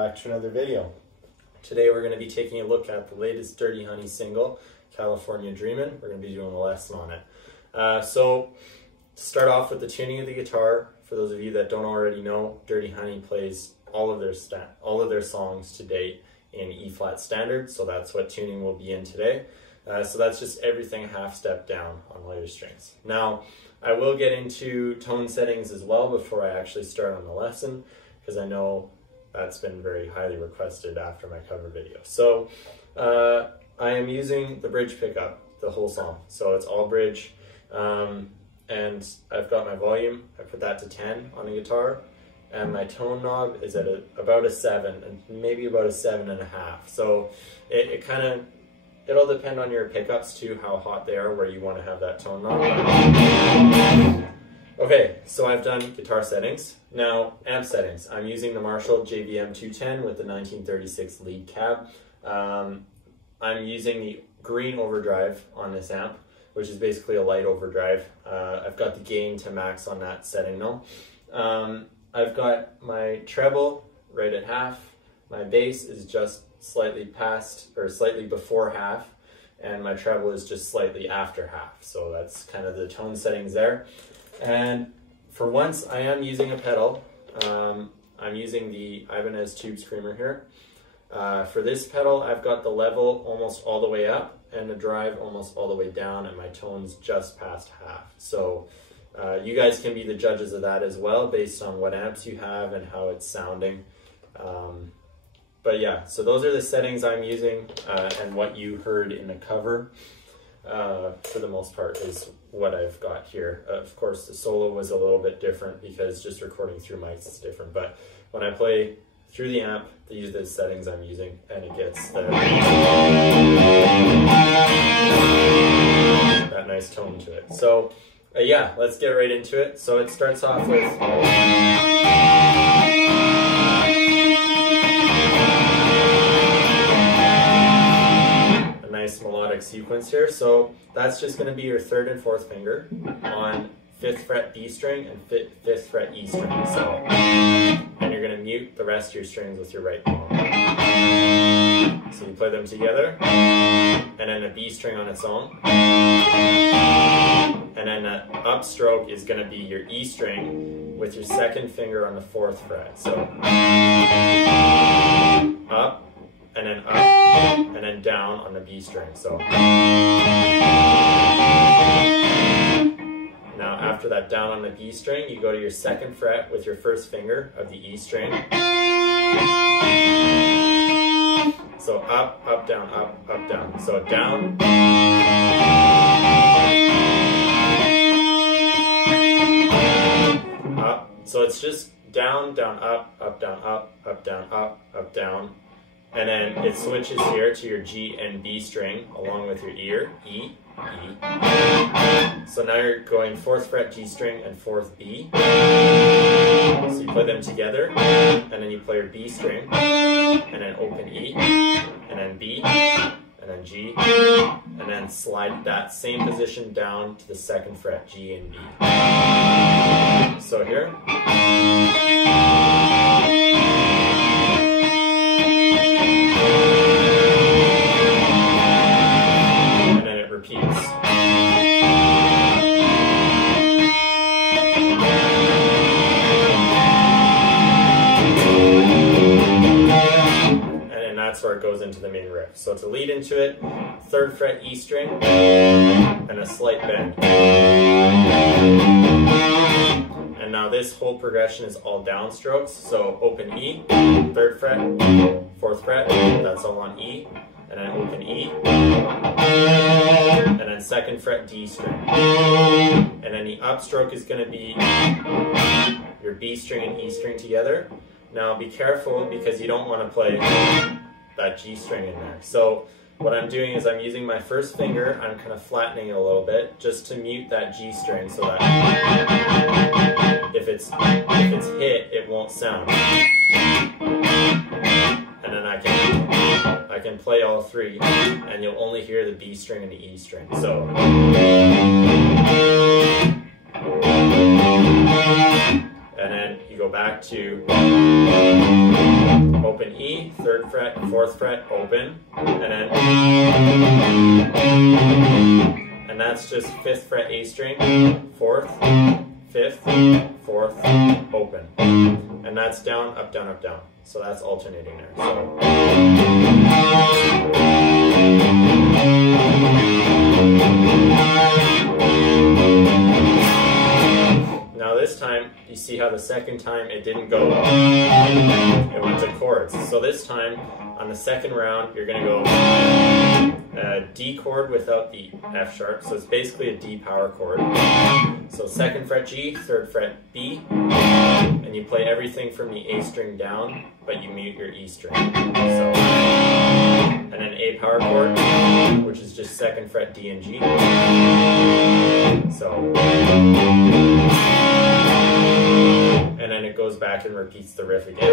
back to another video. Today we're going to be taking a look at the latest Dirty Honey single, California Dreamin'. We're going to be doing a lesson on it. So to start off with the tuning of the guitar, for those of you that don't already know, Dirty Honey plays all of their songs to date in E-flat standard, so that's what tuning will be in today. So that's just everything a half step down on lighter strings. Now, I will get into tone settings as well before I actually start on the lesson, because I know that's been very highly requested after my cover video. So I am using the bridge pickup the whole song, so it's all bridge, and I've got my volume. I put that to 10 on the guitar, and my tone knob is at about a 7 and maybe about a 7.5. So it'll depend on your pickups too, how hot they are, where you want to have that tone knob. Okay, so I've done guitar settings. Now, amp settings. I'm using the Marshall JVM 210 with the 1936 lead cab. I'm using the green overdrive on this amp, which is basically a light overdrive. I've got the gain to max on that setting though. I've got my treble right at half. My bass is just slightly past or slightly before half, and my treble is just slightly after half. So that's kind of the tone settings there. And for once, I am using a pedal. I'm using the Ibanez Tube Screamer here. For this pedal, I've got the level almost all the way up and the drive almost all the way down, and my tone's just past half. So you guys can be the judges of that as well, based on what amps you have and how it's sounding. But yeah, so those are the settings I'm using, and what you heard in the cover, for the most part, is what I've got here. Of course, the solo was a little bit different because just recording through mics is different, but when I play through the amp, these are the settings I'm using, and it gets that nice tone to it. So yeah, let's get right into it. So it starts off with nice melodic sequence here. So that's just going to be your 3rd and 4th finger on 5th fret B string and 5th fret E string. So, and you're going to mute the rest of your strings with your right palm. So you play them together, and then a B string on its own, and then the upstroke is going to be your E string with your 2nd finger on the 4th fret. So up, and then up, and then down on the B string. So now after that down on the B string, you go to your 2nd fret with your 1st finger of the E string. So up, up, down, up, up, down. So down, up. So it's just down, down, up, down, up, down, up, down. And then it switches here to your G and B string along with your ear, E, E. So now you're going 4th fret G string and 4th B. So you play them together, and then you play your B string, and then open E, and then B, and then G, and then slide that same position down to the 2nd fret G and B. So here. Where it goes into the main riff. So to lead into it, 3rd fret E string and a slight bend. And now this whole progression is all downstrokes. So open E, 3rd fret, 4th fret, that's all on E, and then open E, and then 2nd fret D string. And then the upstroke is going to be your B string and E string together. Now be careful, because you don't want to play that G string in there. So what I'm doing is I'm using my 1st finger, I'm kind of flattening it a little bit just to mute that G string, so that if it's hit, it won't sound. And then I can play all 3, and you'll only hear the B string and the E string. So and then you go back to open 3rd fret, 4th fret, open, and that's just 5th fret A string, 4th, 5th, 4th, open. And that's down, up, down, up, down. So that's alternating there. So. Now this time, you see how the second time it didn't go, it went to chords. So this time, on the second round, you're going to go a D chord without the F sharp, so it's basically a D power chord. So 2nd fret G, 3rd fret B, and you play everything from the A string down, but you mute your E string. So, and then A power chord, which is just 2nd fret D and G. So, and then it goes back and repeats the riff again.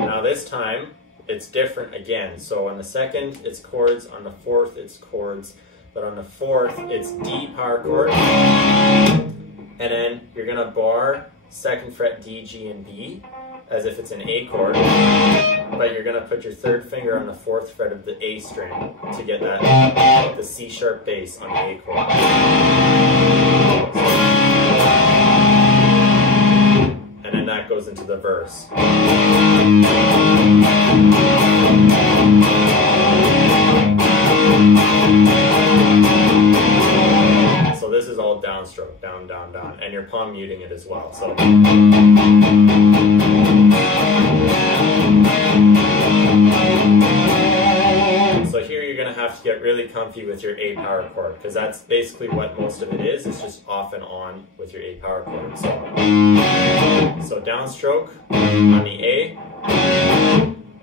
Now this time, it's different again. So on the 2nd, it's chords. On the 4th, it's chords. But on the 4th, it's D power chord. And then you're going to bar 2nd fret D, G, and B as if it's an A chord. But you're going to put your 3rd finger on the 4th fret of the A string to get that, the C sharp bass on the A chord. And then that goes into the verse. So this is all downstroke, down, down, down, and you're palm muting it as well. So. So here you're going to have to get really comfy with your A power chord, because that's basically what most of it is. It's just off and on with your A power chord. So downstroke on the A,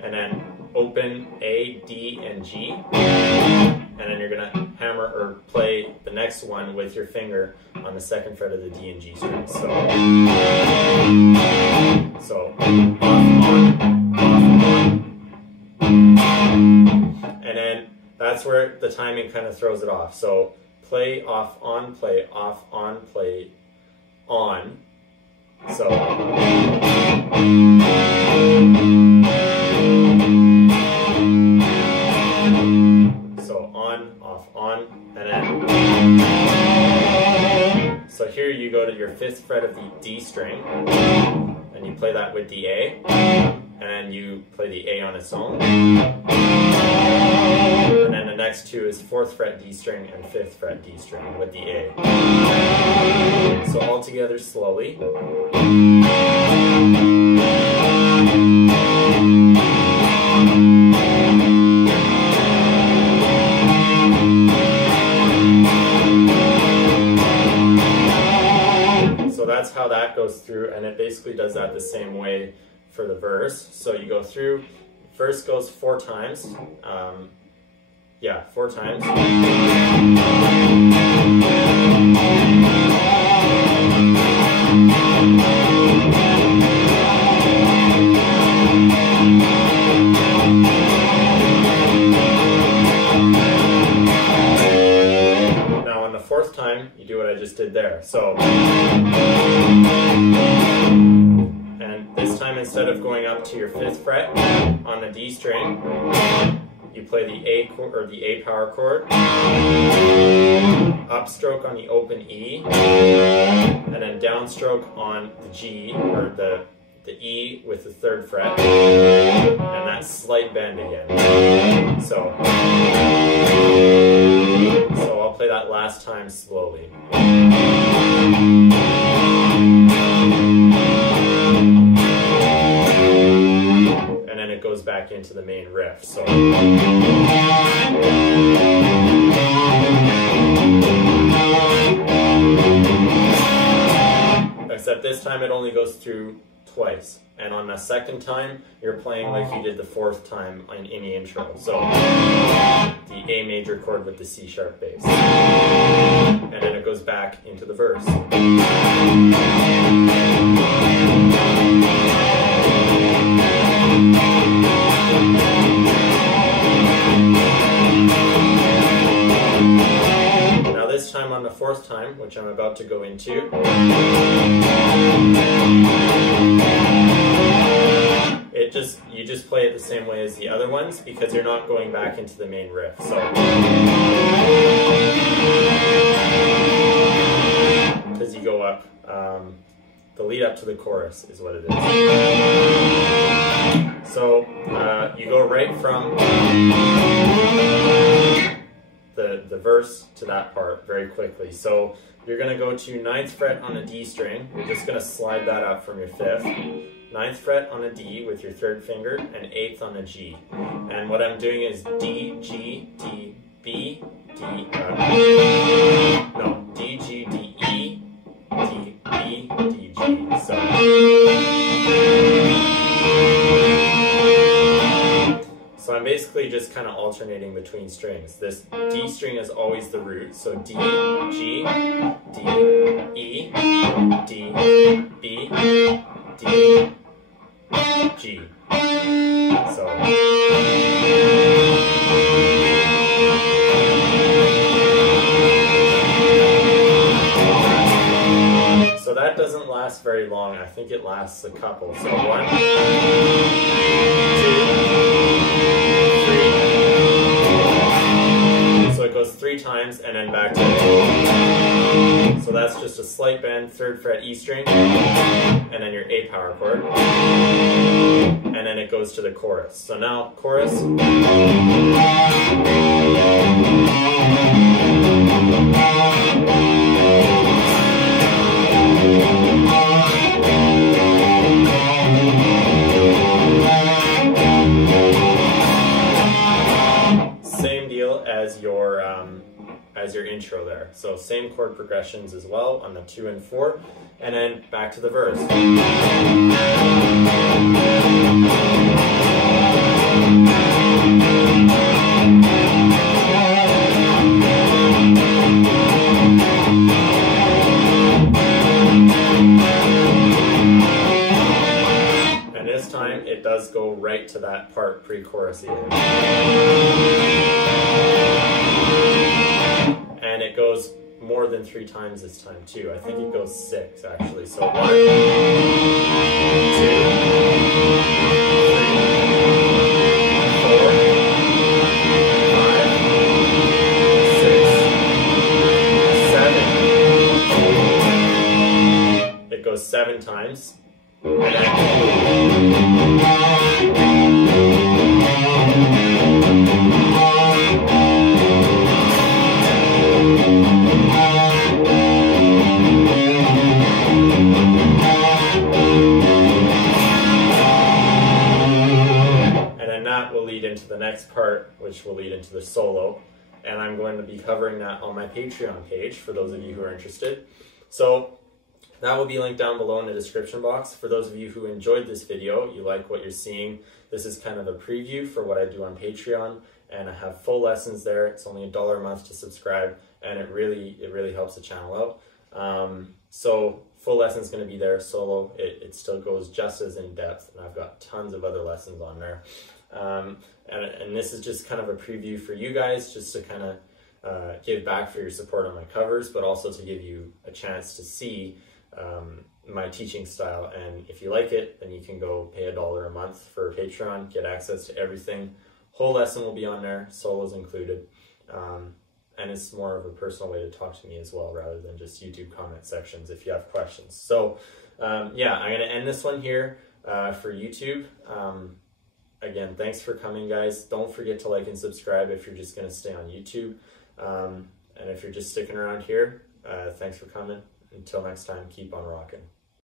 and then open A, D, and G, and then you're going to hammer or play the next one with your finger on the 2nd fret of the D and G strings. So off, on, and then that's where the timing kind of throws it off. So play, off, on, play, off, on, play, on. So on, off, on, and then. So here you go to your 5th fret of the D string, and you play that with the A, and then you play the A on its own. And then the next two is 4th fret D string and 5th fret D string with the A. So all together slowly. So that's how that goes through, and it basically does that the same way for the verse. So you go through, verse goes 4 times. 4 times. Now on the 4th time, you do what I just did there. So, and this time instead of going up to your 5th fret on the D string, you play the A or the A power chord, upstroke on the open E, and then downstroke on the G or the E with the 3rd fret, and that slight bend again. So I'll play that last time slowly. And then it goes back into the main riff. So except this time it only goes through twice, and on the 2nd time you're playing like you did the 4th time in the intro. So the A major chord with the C sharp bass, and then it goes back into the verse. Now this time on the fourth time, which I'm about to go into, you just play it the same way as the other ones because you're not going back into the main riff. So as you go up, the lead up to the chorus is what it is. So you go right from the verse to that part very quickly. So you're going to go to 9th fret on a D string. You're just going to slide that up from your 5th. 9th fret on a D with your 3rd finger, and 8th on a G. And what I'm doing is D, G, D, B, D, D, G, D, E, D, B, D, G. So I'm basically just kind of alternating between strings. This D string is always the root, so D, G, D, E, D, B, D, G. So that doesn't last very long. I think it lasts a couple. So 1, 2, 3. So it goes 3 times and then back to it. So that's just a slight bend, 3rd fret E string, and then your A power chord. And then it goes to the chorus. So now, chorus. Same deal as your intro there. So same chord progressions as well on the 2 and 4, and then back to the verse. And this time it does go right to that part pre-chorus either. And it goes more than 3 times this time too. I think it goes 6 actually. So 1, 2, 3, 4, 5, 6, 7. It goes 7 times. Into the next part, which will lead into the solo, and I'm going to be covering that on my Patreon page for those of you who are interested. So that will be linked down below in the description box. For those of you who enjoyed this video, you like what you're seeing, this is kind of a preview for what I do on Patreon, and I have full lessons there. It's only $1 a month to subscribe, and it really helps the channel out. So full lessons going to be there. Solo, it still goes just as in depth, and I've got tons of other lessons on there. And this is just kind of a preview for you guys, just to kind of give back for your support on my covers, but also to give you a chance to see my teaching style. And if you like it, then you can go pay $1 a month for Patreon, get access to everything. Whole lesson will be on there, solos included. And it's more of a personal way to talk to me as well, rather than just YouTube comment sections if you have questions. So yeah, I'm going to end this one here for YouTube. Again, thanks for coming, guys. Don't forget to like and subscribe if you're just going to stay on YouTube. And if you're just sticking around here, thanks for coming. Until next time, keep on rocking.